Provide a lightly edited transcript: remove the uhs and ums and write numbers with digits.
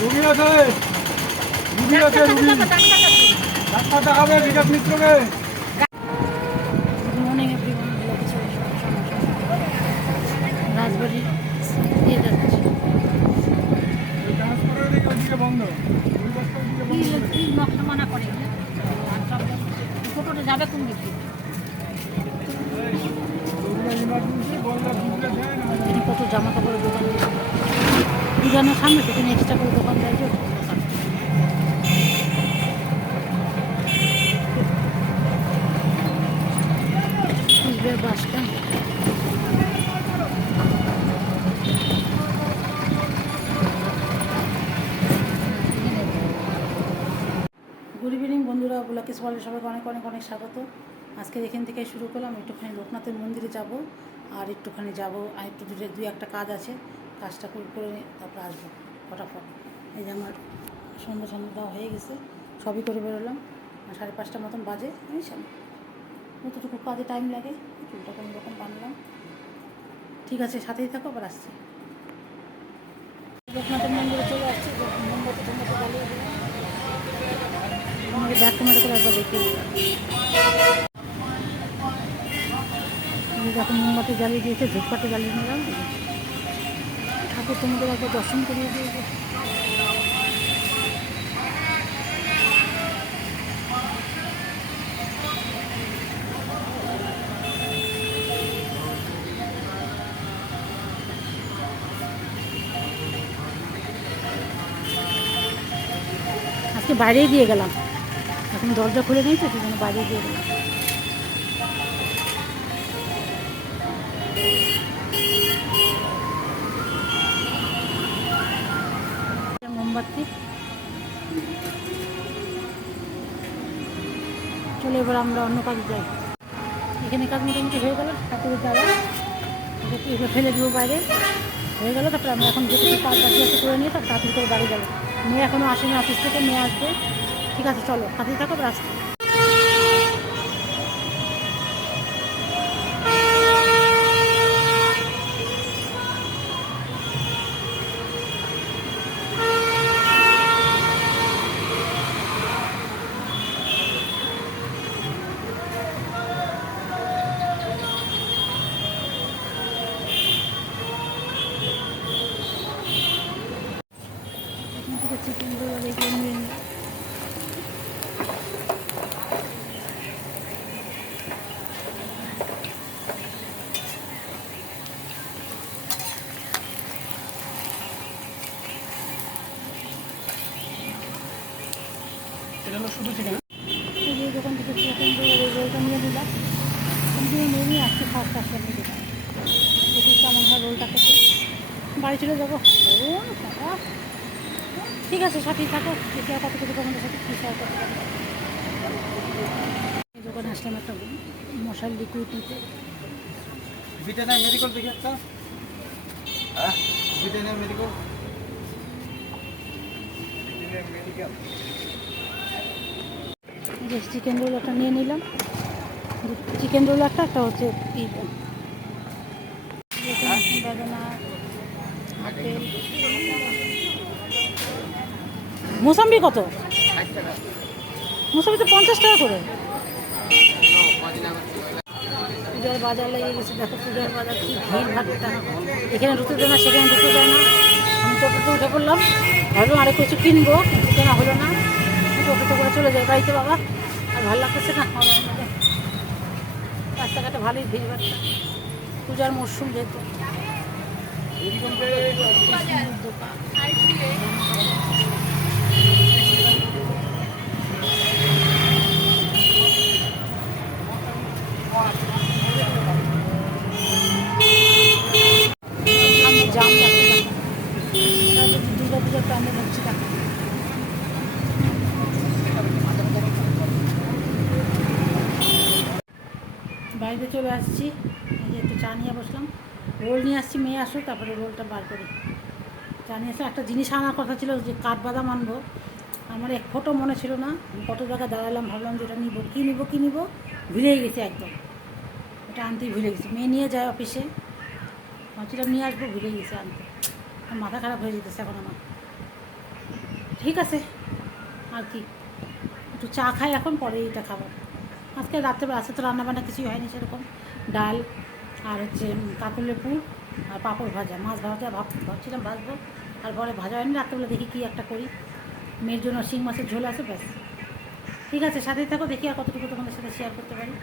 রুগী আছে, রুগী আছে, রুগী ডাক্তার দেখাবে বিকাশ মিত্রকে। রাজবাড়ি দিয়ে যাচ্ছে বন্ধ নকশা মানা করে টোটোতে যাবে কোন দিকে? কত জামা কাপড়ের দোকান দুজনের সামনে সেখানে এক্সট্রা করে দোকান দেয় যে বাস স্ট্যান্ড। গুড ইভিনিং বন্ধুরা, বুলাকিস ওয়ার্ল্ডে সবাইকে অনেক অনেক অনেক স্বাগত। আজকের এখান থেকে শুরু করলাম, একটুখানি লোকনাথের মন্দিরে যাব আর একটুখানি যাব আর একটু দুই একটা কাজ আছে, কাজটা করে তারপর আসবো ফটাফট। এই যে আমার সন্ধ্যা দেওয়া হয়ে গেছে, সবই করে বেরোলাম। 5:30 মতন বাজে, বুঝছেন কতটুকু কাজে টাইম লাগে, চুলটা কোনো রকম বানলাম। ঠিক আছে, সাথেই থাকো, আবার আসছি। লোকনাথের মন্দিরে চলে আসছি, মোমবাতি জ্বালিয়ে দিলাম। আমাকে ব্যাক ক্যামেরা করে একবার দেখে যখন মোমবাতি জ্বালিয়ে দিয়েছে, ধূপকাঠি জ্বালিয়ে নিলাম। ঠাকুর তোমাদের একবার দর্শন করিয়ে দিয়েছে। আজকে বাইরেই দিয়ে গেলাম, এখন দরজা খুলে নিয়েছে, সেখানে বাইরে দিয়ে গেলাম। মোমবাতি চলে, এবার আমরা অন্য কাজে যাই। এখানে কাজ মোটামুটি হয়ে গেল, ঠাকুরের দ্বারা এগুলো ফেলে দিব বাইরে, হয়ে গেল। তারপরে আমরা এখন যেটুকু কাজ বাকি আছে করে নিয়ে তারপর তাড়াতাড়ি করে বাড়ি গেল। মেয়ে এখনও আসেনি অফিস থেকে, মেয়ে আসবে। ঠিক আছে, চলো হাতেই থাকো, রাস্তা। চিকেন রোল এগুলো নিয়ে নিই। শুধু চিকেন এই দোকান থেকে চিকেন রোল এই রোলটা নিয়ে দিলাম, নিয়ে আসছি ফার্স্ট আসতে নিয়ে দিলাম। দেখি কেমন হয় রোলটা খেতে। বাড়ি চলে যাবো। ঠিক আছে, সাথেই থাকো, দেখি আর কতটুকু তোমাদের সাথে কী শেয়ার করতে পারি। এই দোকানে আসলাম একটা মশার লিকুইড নিতে। ব্রিটানিয়া মেডিকেল দেখি একটা, ব্রিটানিয়া মেডিকেল, মেডিকেল। যে চিকেন রোল একটা নিয়ে নিলাম, চিকেন রোল একটা হচ্ছে বেদানা, আপেল। মোসাম্বি কত? মোসাম্বি তো 50 টাকা করে। পূজার বাজার লেগে গেছে, দেখো পূজার বাজার কি ভিড় ভাট্টা। এখানে ঢুকতে দেয় না, সেখানে ঢুকতে দেয় না। আমি টোটোতে উঠে পড়লাম, ভাবলাম আরেক কিছু কিনবো, কিন্তু কেনা হলো না। টোটোতে করে চলে যায় বাড়িতে। বাবা আর ভালো লাগতেছে না, রাস্তাঘাটে ভালোই ভিড় ভাট্টা, পূজার মরশুম যেহেতু। সামনে জাম লাগছে, দুর্গা পূজার প্যান্ডেল হচ্ছে। বাড়িতে চলে আসছি, এই যে একটু চা নিয়ে বসলাম। রোল নিয়ে আসছি, মেয়ে আসুক তারপরে রোলটা বার করি। চা নিয়ে আসলে একটা জিনিস আনার কথা ছিল, যে কাঠবাদাম আনবো। আমার এক ফটো মনে ছিল না, আমি কত জায়গায় দাঁড়ালাম, ভাবলাম যে এটা নিবো, কী নিবো ভুলেই গেছি একদম। এটা আনতেই ভুলে গেছি, মেয়ে নিয়ে যায় অফিসে, ভাবছিলাম নিয়ে আসবো, ভুলে গেছি আনতে। আমার মাথা খারাপ হয়ে যেতেছে এখন আমার। ঠিক আছে, আর কি, একটু চা খাই এখন, পরে এটা খাবো। আজকে রাত্রেবেলা আজকে তো রান্নাবান্না কিছুই হয়নি সেরকম, ডাল আর হচ্ছে কাকুলের পুর আর পাঁপড় ভাজা, মাছ ভাজা ভাবছিলাম ভাজবো, তারপরে ভাজা হয়নি, রাত্রেবেলা দেখি কী একটা করি। মেয়ের জন্য শিং মাছের ঝোল আছে, ব্যাস। ঠিক আছে, সাথেই থাকো, দেখি আর কতটুকু তোমাদের সাথে শেয়ার করতে পারি।